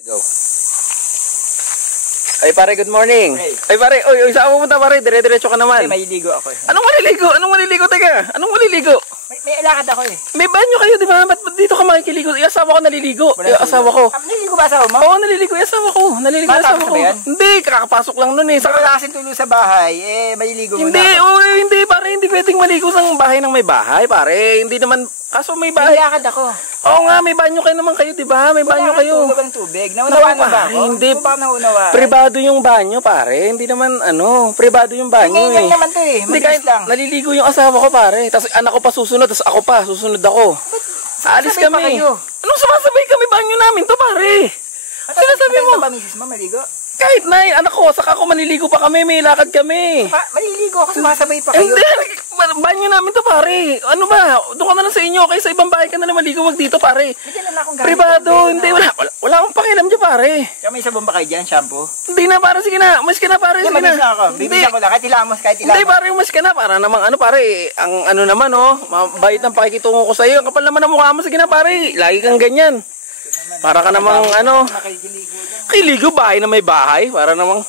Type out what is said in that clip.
Go. Ay pare, good morning. Hey. Ay pare, oy, saan pupunta pare? Dire-diretso ka naman. May ligo ako. Anong maliligo? Anong maliligo? Teka, anong maliligo? May lakad ako eh. May banyo kayo, di ba? Ba't dito ka makikiligo? Yung asawa ko naliligo. Yung asawa ko. Naliligo ba asawa mo? Oo, naliligo yung asawa ko. Naliligo yung asawa ko. Hindi, kakapasok lang nun eh. Wala kasing tulo sa bahay, maliligo mo Hindi, hindi pare, hindi pwedeng maligo sa bahay ng may bahay, pare. Hindi naman, kaso may bahay. May lakad ako. Oo nga, may banyo kayo naman kayo, di ba? May banyo kayo. Wala kang tubig. Naunawaan mo ba ako? Hindi. Ba naunawaan? Pribado yung banyo, pare. Hindi naman, pribado yung banyo Hindi naman to eh. Hindi kahit lang. Naliligo yung asawa ko, pare. Tapos anak ko pa susunod, tapos ako pa, susunod ako. Aalis kami. Anong sumasabay kami banyo namin to, pare? Sinasabi mo? Ba misis mo maligo? Kahit na, anak ko, saka ako maniligo pa kami, may lakad kami. Maliligo ako, sumasabay pa kayo. Hindi, banyo namin to, pare. Ano ba? Doon ka na lang sa inyo, kaya sa ibang bahay ka na lang maligo, wag dito, pare. Privado, hindi, wala akong pakialam dyan, pare. Kaya may sabon ba kayo dyan, shampoo? Hindi na, pare, sige na, mas ka na, pare, sige na. Mabis na ako, bibisa ko lang, kahit ilamos. Hindi, pare, mas ka na, para namang pare, ang naman, mabait ng pakikitungo ko sa'yo, ang kapal naman ng mukha mo, sige na, pare, lagi kang ganyan. Para ka namang, kiligo, bahay na may bahay, para namang,